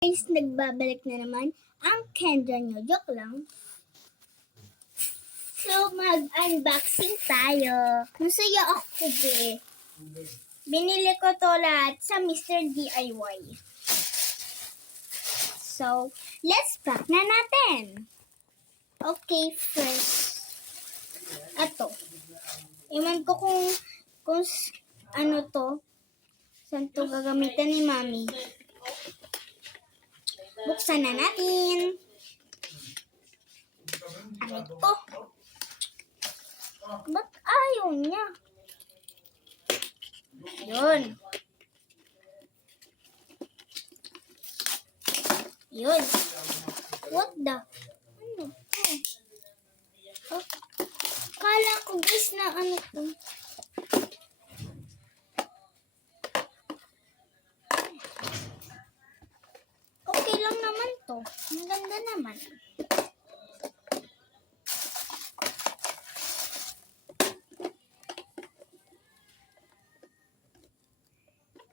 Guys, nagbabalik na naman ang Kendra nyo. Joke lang. So, mag-unboxing tayo. Masaya ako eh. Binili ko to lahat sa Mr. DIY. So, let's pack na natin. Okay, first. Ato. Iman ko kung ano to. Saan to gagamitan ni Mami. Buksan na natin. Aray ko. Ba't ayaw niya? Yun. Yun. What the? Ano to? Oh. Kala ko guys na ano to. Okay lang naman to. Ang ganda naman.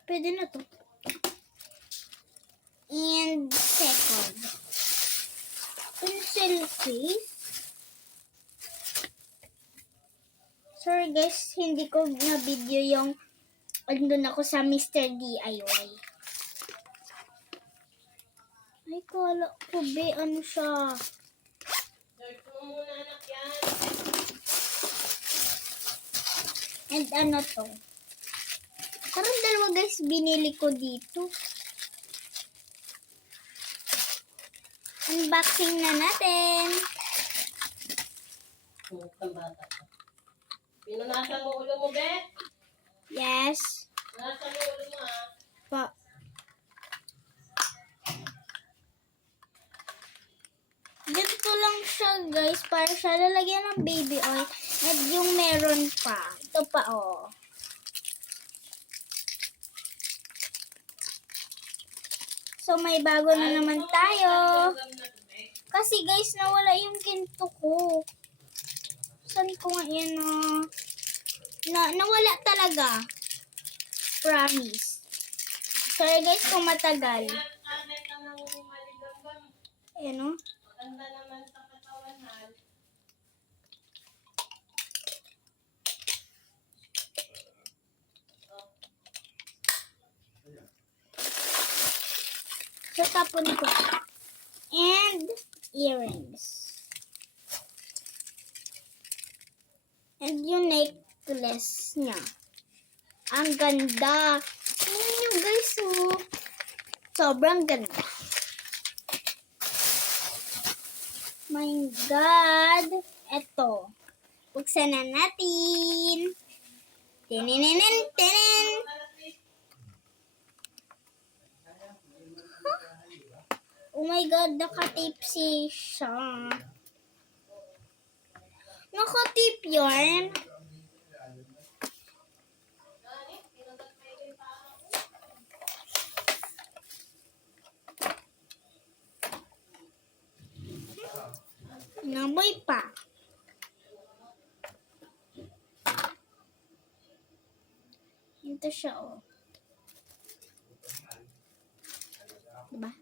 Pwede na to. And second. Pencil case. Sorry guys, hindi ko na video yung andun ako sa Mr. DIY. Ay, kala ko be, ano siya. And ano to? Parang dalawa guys, binili ko dito. Unboxing na natin. Pinunasan mo ulo mo, be? Yes. Pinunasan mo ulo mo, ha? Pa. Ganito lang siya guys, para siya lalagyan ng baby oil. At yung meron pa. Ito pa oh. So may bago na naman tayo. Kasi guys, nawala yung ginto ko. Saan ko nga yan nawala talaga. Promise. Sorry guys kung matagal. Ayan o. Maganda naman sa katawanan. So tapon ko. And earrings. And yung necklace niya. Ang ganda. Tingnan nyo guys oh. Sobrang ganda. My God. Eto. Buksan na natin. Tininin, tinin. Oh my God, naka-tape siya. Naka-tape yarn. Naboy pa. Ito siya oh. Diba?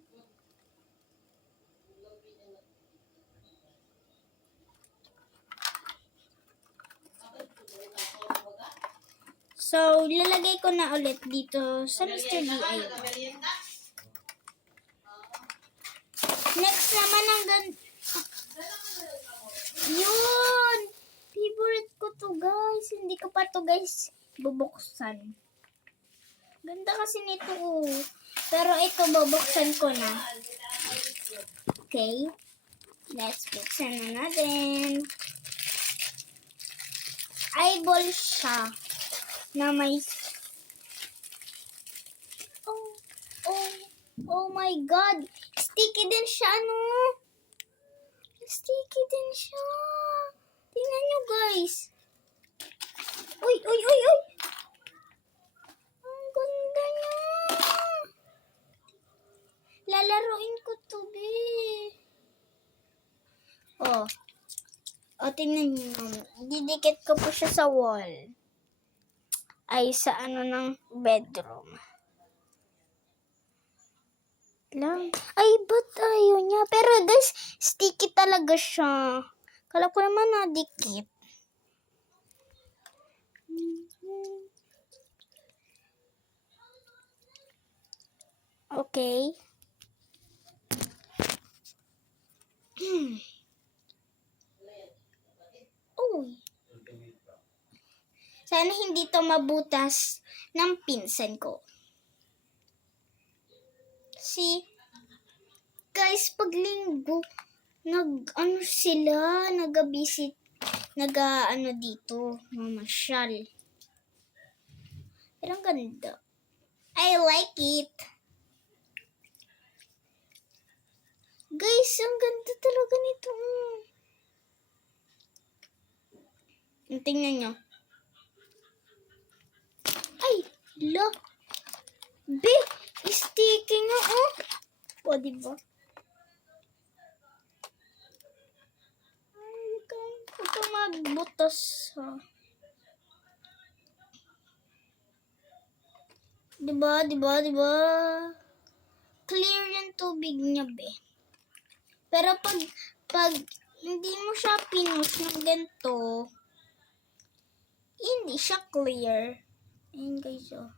So, lalagay ko na ulit dito sa Mr. DIY. Next naman ang yun! Favorite ko to guys. Hindi ko pa to guys bubuksan. Ganda kasi nito oh. Pero ito bubuksan ko na. Okay. Let's buksan na natin. Eyeball siya. Na may oh my God. Sticky din siya no. Sticky din siya. Tingnan nyo guys. Uy. Ang ganda niya. Lalaroin ko to be. Oh. O tingnan nyo. Didikit ko po siya sa wall. Ay sa ano ng bedroom. lang. Ay, ba't ayaw niya? Pero guys, sticky talaga siya. Kala ko naman nadikit. Okay. Uy. Sana hindi to mabutas ng pinsan ko. Guys, pag linggo, nag-visit, dito, mamasyal. Pero ang ganda. I like it. Guys, ang ganda talaga nito. Tingnan nyo. Ay, la. Be, sticky nga, oh. O, diba? Ay, huwag kang magbutas, ha. Diba? Clear yung tubig niya, be. Pero pag hindi mo siya pinush ng ganito, hindi siya clear. Ayan, guys, oh.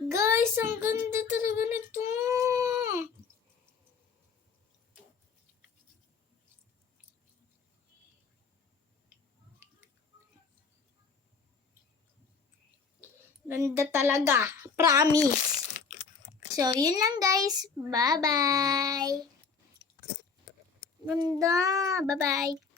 Guys, ang ganda talaga nito. Ganda talaga. Promise. So, yun lang guys. Bye-bye. Ganda. Bye-bye.